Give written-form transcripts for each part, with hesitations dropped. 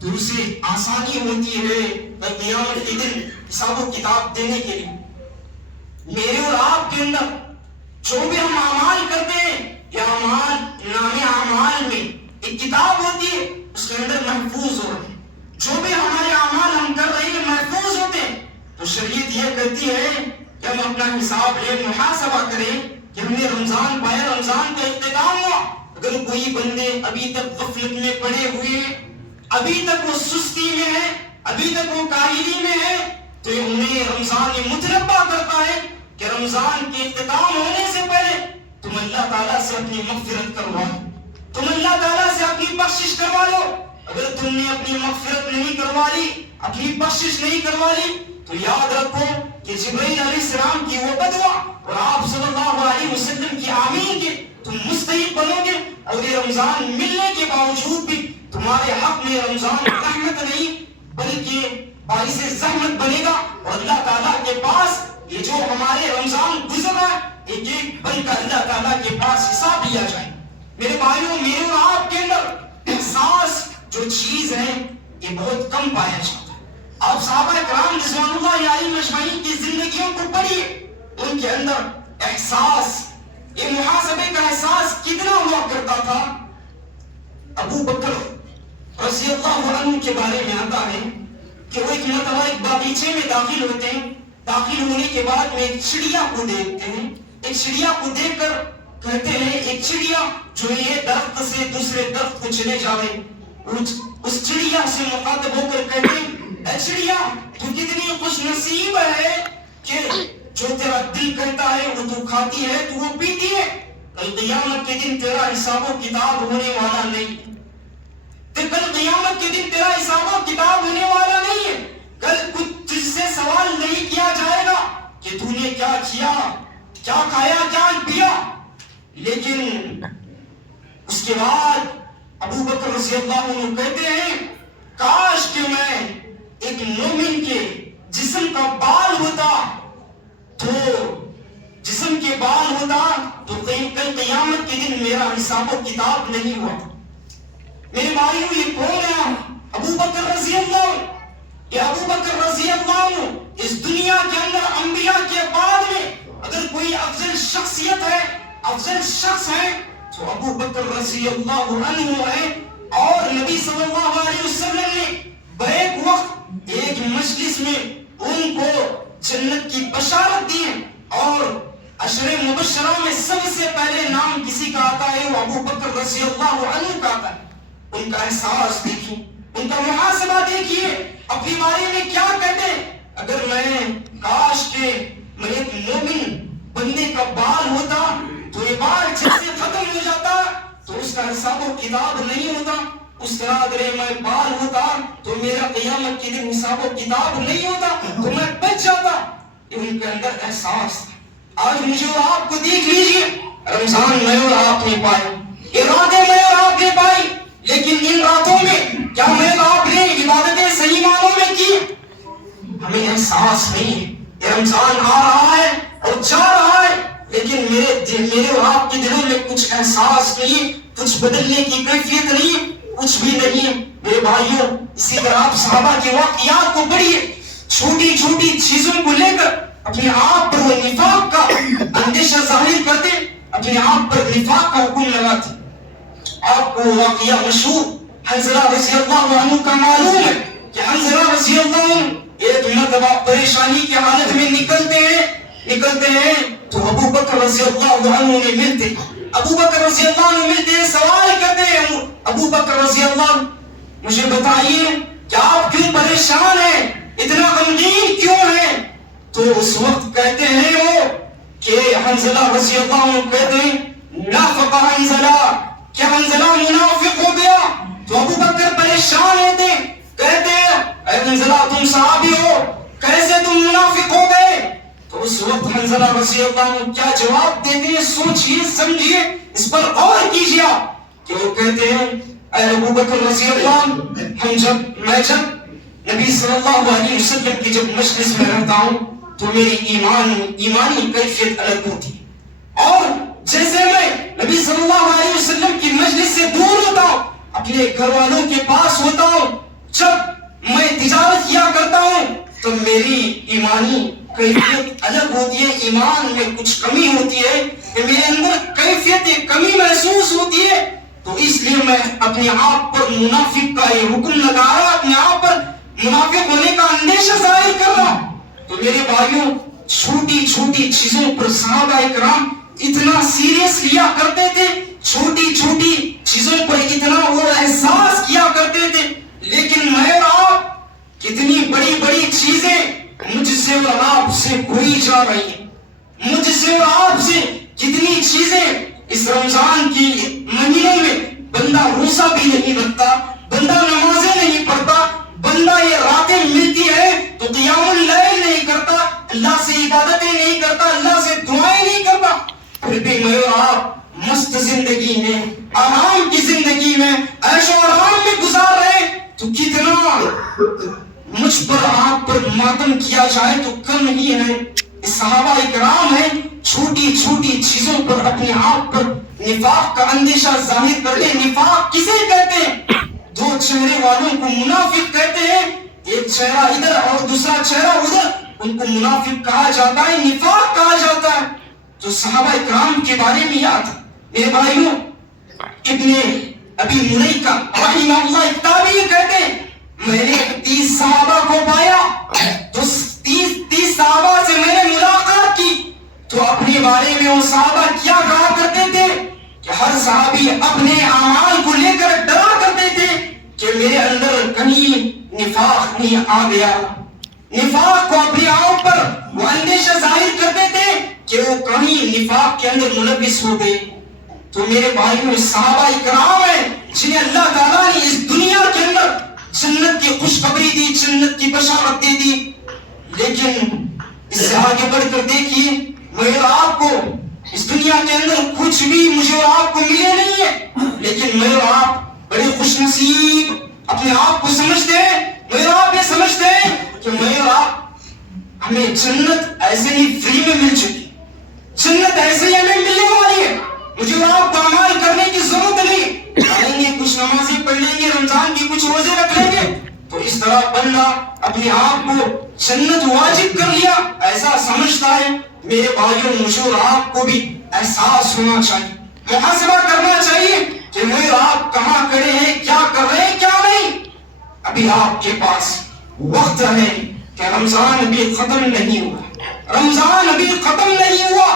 تو اسے آسانی ہوتی ہے قیامت کے دن حساب و کتاب دینے کے لیے. میرے اور آپ کے اندر جو بھی ہم اعمال کرتے ہیں یہ اعمال نام اعمال میں ایک کتاب ہوتی ہے, اس کے اندر محفوظ ہو رہے ہیں. جو بھی ہمارے اعمال ہم کر رہے ہیں محفوظ ہوتے ہیں. تو شریعت یہ کہتی ہے کہ ہم اپنا حساب محاسبہ کریں کہ ہم نے رمضان پایا, رمضان کا اختتام ہوا. اگر کوئی بندے ابھی تک غفلت میں پڑے ہوئے ہیں, ابھی تک وہ سستی میں ہے, ابھی تک وہ کاہلی میں ہے, تو انہیں رمضان یہ متنبہ کرتا ہے کہ رمضان کے اختتام ہونے سے پہلے تم اللہ تعالیٰ سے اپنی مغفرت کروا لو, تم اللہ تعالیٰ سے اپنی بخشش کروا لو. اگر تم نے اپنی مغفرت نہیں کروا لی, اپنی بخشش نہیں کروا لی, تو یاد رکھو کہ جبرائیل علیہ السلام کی وہ بدعا اور آپ صلی اللہ علیہ وسلم کی آمین کے تم مستحق بنو گے. اور یہ رمضان ملنے کے باوجود بھی تمہارے حق میں رمضان رحمت نہیں بلکہ باعث زحمت بنے گا. اور اللہ تعالیٰ کے پاس یہ جو ہمارے رمضان گزرا ایک ایک بن کر اللہ تعالیٰ کے پاس حساب لیا جائے. میرے بھائیوں, میرے اور آپ کے اندر احساس جو چیز ہے یہ بہت کم پایا جاتا ہے. آپ صحابہ کرام رضوان اللہ علیہم اجمعین کی زندگیوں کو پڑھیے, ان کے اندر احساس, یہ محاسبے کا احساس کتنا ہوا کرتا تھا. ابو بکر رضی اللہ عنہ کے بارے میں آتا ہے کہ وہ ایک مرتبہ ایک باغیچے میں داخل ہوتے ہیں. داخل ہونے کے بعد میں ایک چڑیا کو دیکھتے ہیں. ایک چڑیا کو دیکھ کر کہتے ہیں ایک چڑیا جو یہ درخت سے دوسرے درخت کو چلے جاوے. اس چڑیا سے مخاطب ہو کر کہتے ہیں اے چڑیا تو کتنی خوش نصیب ہے کہ جو تیرا دل کرتا ہے وہ تو کھاتی ہے, تو وہ پیتی ہے. کل قیامت کے دن تیرا حساب و کتاب ہونے والا نہیں. کل قیامت کے دن تیرا حساب و کتاب ہونے والا نہیں ہے. کل کچھ تجھ سے سوال نہیں کیا جائے گا کہ تو نے کیا کیا, کیا کھایا, کیا پیا. لیکن اس کے بعد ابو بکر رضی اللہ عنہ کہتے ہیں کاش کہ میں ایک مومن کے جسم کا بال ہوتا, تو جسم کے بال ہوتا تو کل قیامت کے دن میرا حساب و کتاب نہیں ہوا. میرے بھائیوں یہ کون ہے؟ ابو بکر رضی اللہ عنہ. یہ ابو بکر رضی اللہ عنہ اس دنیا کے اندر انبیاء کے بعد میں اگر کوئی افضل شخصیت ہے, افضل شخص ہے تو ابو بکر رضی اللہ عنہ ہے. اور نبی صلی اللہ علیہ وسلم نے بیک وقت ایک مجلس میں ان کو جنت کی بشارت دی ہے. اور عشر مبشرہ میں سب سے پہلے نام کسی کا آتا ہے وہ ابو بکر رضی اللہ عنہ کا آتا ہے. ان کا احساس دیکھیے, ان کا محاسبہ دیکھیے, اپنے بارے میں کیا کہتے ہیں. اگر میں کاش کہ میں ایک مومن بندے کا بال ہوتا تو یہ بال جیسے ختم ہو جاتا تو اس کا حساب و کتاب نہیں ہوتا. اس طرح اگر میں بال ہوتا تو میرا قیامت کے دن حساب و کتاب نہیں ہوتا, تو میں بچ جاتا. یہ ان کے اندر احساس تھا. آج مجھے اور آپ کو دیکھ لیجئے, رمضان میں اور آپ نے پائے, یہ راتیں میں اور آپ نے پائی, لیکن ان راتوں میں کیا میں اور آپ نے عبادتیں صحیح معنوں میں کی؟ ہمیں احساس نہیں ہے. یہ رمضان آ رہا ہے اور جا رہا ہے, لیکن میرے اور آپ کے دلوں میں کچھ احساس نہیں, کچھ بدلنے کی کیفیت نہیں, کچھ بھی نہیں. میرے بھائیوں, اسی طرح آپ صحابہ کے واقعات کو پڑھیے, چھوٹی چھوٹی چیزوں کو لے کر اپنے آپ پر وہ نفاق کا اندیشہ ظاہر کرتے, اپنے آپ پر نفاق کا حکم لگاتے. آپ کو واقعہ مشہور حنظلہ رضی اللہ عنہ کا معلوم ہے کہ حنظلہ رضی اللہ عنہ ایک مرتبہ پریشانی کی حالت میں نکلتے ہیں تو ابو بکر رضی اللہ عنہ نے ملتے. ابو بکر رضی اللہ عنہ ملتے ہیں, سوال کرتے ہیں ابو بکر رضی اللہ عنہ مجھے بتائیے کہ آپ کیوں پریشان ہیں, اتنا غمگین کیوں ہیں؟ تو اس وقت کہتے ہیں وہ کہ حنظلہ رضی اللہ عنہ کہتے ہیں نافق حنظلہ, کیا حنظلہ منافق ہو گیا؟ تو ابو بکر پریشان ہوتے, کہتے ہیں اے حنظلہ تم صحابی ہو, کیسے تم منافق ہو گئے؟ تو اس وقت حنظلہ رضی اللہ عنہ کیا جواب دیتے ہیں, سوچئے سمجھیے, اس پر غور کیجیے کہ وہ کہتے ہیں اے ابو بکر رضی اللہ عنہ, میں جب نبی صلی اللہ علیہ وسلم کی جب مجلس میں رہتا ہوں تو میری ایمانی کیفیت الگ ہوتی, اور جیسے میں نبی صلی اللہ علیہ وسلم کی مجلس سے دور ہوتا ہوں, اپنے گھر والوں کے پاس ہوتا ہوں, میں تجارت کیا کرتا ہوں تو میری ایمانی کیفیت الگ ہوتی ہے، ایمان میں کچھ کمی ہوتی ہے کہ میرے اندر کیفیت کمی محسوس ہوتی ہے، تو اس لیے میں اپنے آپ پر منافق کا یہ حکم لگا رہا، اپنے آپ پر منافق ہونے کا اندیشہ ظاہر کر رہا۔ تو میرے بھائیوں، چھوٹی چھوٹی چیزوں پر صحابہ کرام اتنا سیریس لیا کرتے تھے، چھوٹی چھوٹی چیزوں پر اتنا وہ احساس کیا کرتے تھے، لیکن میں اور آپ کتنی بڑی بڑی چیزیں مجھ سے اور آپ سے کھوئی جا رہی ہیں، مجھ سے اور آپ سے کتنی چیزیں اس رمضان کی مہینوں میں بندہ روزہ بھی نہیں رکھتا، بندہ نمازیں نہیں پڑھتا، بندہ یہ راتیں ملتی ہے تو قیام اللیل نہیں کرتا، اللہ سے عبادتیں نہیں کرتا، اللہ سے دعائیں نہیں کرتا، پھر بھی میں اور آپ مست زندگی میں، آرام کی زندگی میں، عیش و آرام میں گزار رہے، تو کتنا مجھ پر آپ پر ماتم کیا جائے تو کم ہی ہے۔ صحابہ اکرام ہیں، چھوٹی چھوٹی چیزوں پر اپنے آپ پر نفاق کا اندیشہ ظاہر کرتے ہیں۔ نفاق کسے کہتے ہیں؟ دو چہرے والوں کو منافق کہتے ہیں، ایک چہرہ ادھر اور دوسرا چہرہ ادھر، ان کو منافق کہا جاتا ہے، نفاق کہا جاتا ہے۔ تو صحابہ اکرام کے بارے میں یاد میرے بھائیوں، ابن ابی ملیکہ رحمہ اللہ تابعی کہتے ہیں، میں نے 30 صحابہ کو پایا تو 30 صحابہ سے میں نے ملاقات کی تو اپنے بارے میں وہ صحابہ کیا کہا کرتے تھے کہ ہر صحابی اپنے اعمال کو لے کر ڈرا کرتے تھے کہ میرے اندر کہیں نفاق نہیں آ گیا، نفاق کو اپنے آپ پر وہ اندیشہ ظاہر کرتے تھے کہ وہ کہیں نفاق کے اندر ملوث ہو گئے۔ تو میرے بھائیوں، صحابہ اکرام ہیں جنہیں اللہ تعالیٰ نے اس دنیا کے اندر جنت کی خوشخبری دی، جنت کی بشارت دے دی، لیکن اس سے آگے بڑھ کر دیکھیے، میں اور آپ کو اس دنیا کے اندر کچھ بھی مجھے اور آپ کو ملے نہیں ہے، لیکن میں اور آپ بڑے خوش نصیب اپنے آپ کو سمجھتے ہیں، میں اور آپ یہ سمجھتے ہیں کہ میں اور آپ ہمیں جنت ایسے ہی فری میں مل چکی، جنت ایسے ہی ہمیں ملنے والی ہے، مجھے اور آپ کو عمل کرنے کی ضرورت نہیں، آئیں گے کچھ نمازیں پڑھ لیں گے، رمضان کی کچھ روزے رکھ لیں گے، تو اس طرح بندہ اپنے آپ کو جنت واجب کر لیا ایسا سمجھتا ہے۔ میرے بھائیوں، مجھے اور آپ کو بھی احساس ہونا چاہیے، محاسبہ کرنا چاہیے کہ میں اور آپ کہاں کھڑے ہیں، کیا کر رہے ہیں، کیا نہیں۔ ابھی آپ کے پاس وقت ہے کہ رمضان ابھی ختم نہیں ہوا، رمضان ابھی ختم نہیں ہوا،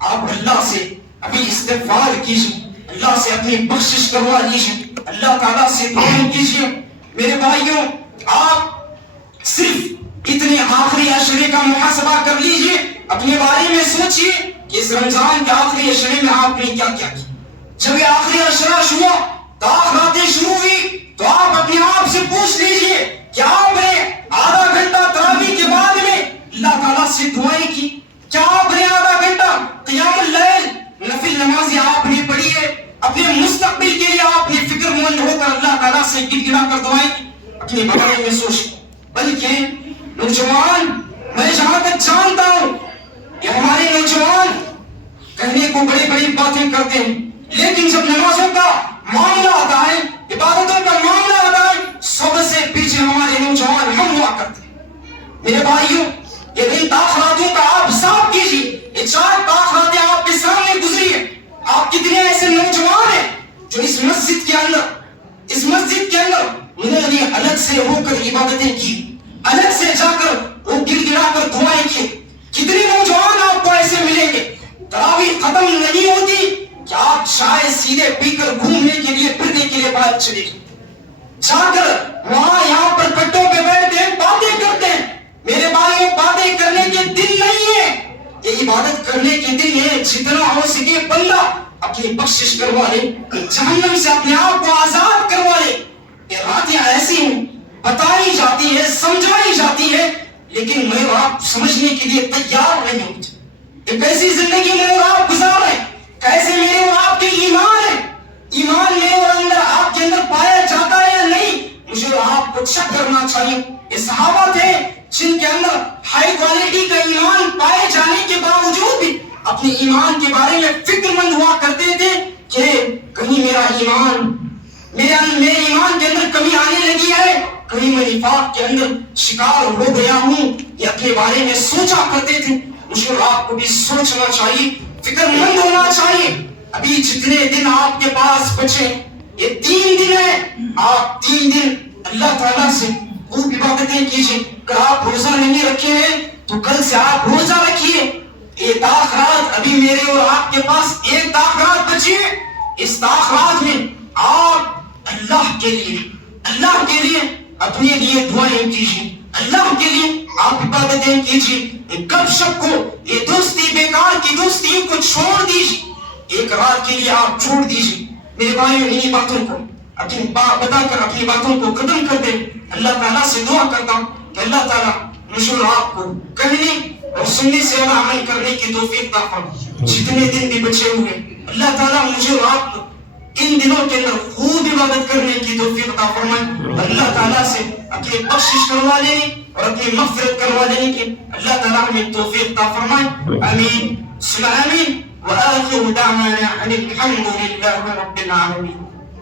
آپ اللہ سے ابھی استغفار کیجیے، اللہ سے اپنی بخشش کروا لیجیے، اللہ تعالیٰ سے دعائیں کیجیے۔ میرے بھائیوں، آپ صرف اتنے آخری عشرے کا محاسبہ کر لیجیے، اپنے بارے میں سوچیے کہ اس رمضان کے آخری عشرے میں آپ نے کیا کیا کیا۔ جب یہ آخری عشرہ شروع، راتیں شروع ہوئی، تو آپ اپنے آپ سے پوچھ لیجیے کہ آپ نے آدھا گھنٹہ تراویح کے بعد میں اللہ تعالیٰ سے دعائیں کی، کیا آپ نے آدھا گھنٹہ قیام اللیل نفل نمازیں آپ نے پڑھی ہے، اپنے مستقبل کے لیے آپ نے فکر مند ہو کر اللہ تعالیٰ سے گڑ گڑا کر دعائیں کی، اپنے بارے میں سوچیں۔ بلکہ نوجوان، میں جہاں تک جانتا ہوں کہ ہمارے نوجوان کہنے کو بڑی بڑی باتیں کرتے ہیں، لیکن جب نمازوں کا معاملہ آتا ہے، عبادتوں کا معاملہ آتا ہے، سب سے پیچھے ہمارے نوجوان ہم ہوا کرتے ہیں۔ میرے بھائیوں، یہ دن تاخراتوں کا آپ حساب کیجیے، یہ 4 تاخراتیں آپ کے سامنے گزری ہیں، آپ کتنے ایسے نوجوان ہیں جو اس مسجد کے اندر انہوں نے الگ سے ہو کر عبادتیں کی، الگ سے جا کر وہ گڑ گڑا کر دعائیں کی۔ کتنے نوجوان آپ کو ایسے ملیں گے، تراویح ختم نہیں ہوتی کہ آپ شاید سیدھے پی کر گھومنے کے لیے پھرنے کے لیے باہر چلے جا کر وہاں یہاں پر کٹوں پہ بیٹھتے ہیں، باتیں کرتے ہیں۔ میرے بھائیوں، باتیں کرنے کے دن نہیں ہے، یہ عبادت کرنے کے دن ہے۔ جتنا ہو سکے بندہ اپنی بخشش کروا لے، جہنم سے اپنے آپ کو آزاد کروا لے۔ یہ راتیں ایسی ہیں، بتائی جاتی ہے، سمجھائی جاتی ہے، لیکن میں اور آپ سمجھنے کے لیے تیار نہیں ہوتے۔ یہ کیسی زندگی میں اور آپ گزار رہے ہیں، کیسے میرے اور آپ کے ایمان ہے، ایمان میرے اور اندر آپ کے اندر پایا جاتا ہے یا نہیں، مجھے اور آپ کو چیک کرنا چاہیے۔ یہ صحابہ تھے جن کے اندر ہائی کوالٹی کا ایمان پائے جانے کے باوجود بھی اپنے ایمان کے بارے میں فکر مند ہوا کرتے تھے کہ کہیں میرا ایمان، میرے ایمان کے اندر کمی آنے لگی ہے، کہیں میں نفاق کے اندر شکار ہو گیا ہوں یہ اپنے بارے میں سوچا کرتے تھے. مجھے اور آپ کو بھی سوچنا چاہیے, فکر مند ہونا چاہیے. ابھی جتنے دن آپ کے پاس بچے, یہ 3 دن ہے, آپ 3 دن اللہ تعالیٰ سے خوب عبادتیں کیجیے. اگر آپ روزہ نہیں رکھے ہیں تو کل سے آپ روزہ رکھیے. یہ تاخرات ابھی میرے اور آپ کے پاس ایک تاخرات بچی ہے. اس تاخرات میں آپ اللہ کے لیے اپنے لیے دعائیں کیجیے, اللہ کے لیے آپ عبادتیں کیجیے. گپ شپ کو, یہ دوستی بیکار کی دوستی کو چھوڑ دیجیے. ایک رات کے لیے آپ چھوڑ دیجیے. میرے بھائیوں, انہی باتوں کو اپنی بتا کر اپنی باتوں کو ختم کر دیں. اللہ تعالیٰ سے دعا کرتا ہوں کہ اللہ تعالیٰ مجھے اور آپ کو کہنے اور سننے سے عمل کرنے کی توفیق عطا فرمائے. جتنے دن بھی بچے ہوئے اللہ تعالیٰ مجھے اور آپ کو ان دنوں کے اندر خوب عبادت کرنے کی توفیق عطا فرمائے. اللہ تعالیٰ سے اپنی بخشش کروا لینے اور اپنی مغفرت کروا لینے کی اللہ تعالیٰ ہمیں توفیق عطا فرمائے. آمین ثم آمین. وآخر دعوانا ان الحمد لله رب العالمين.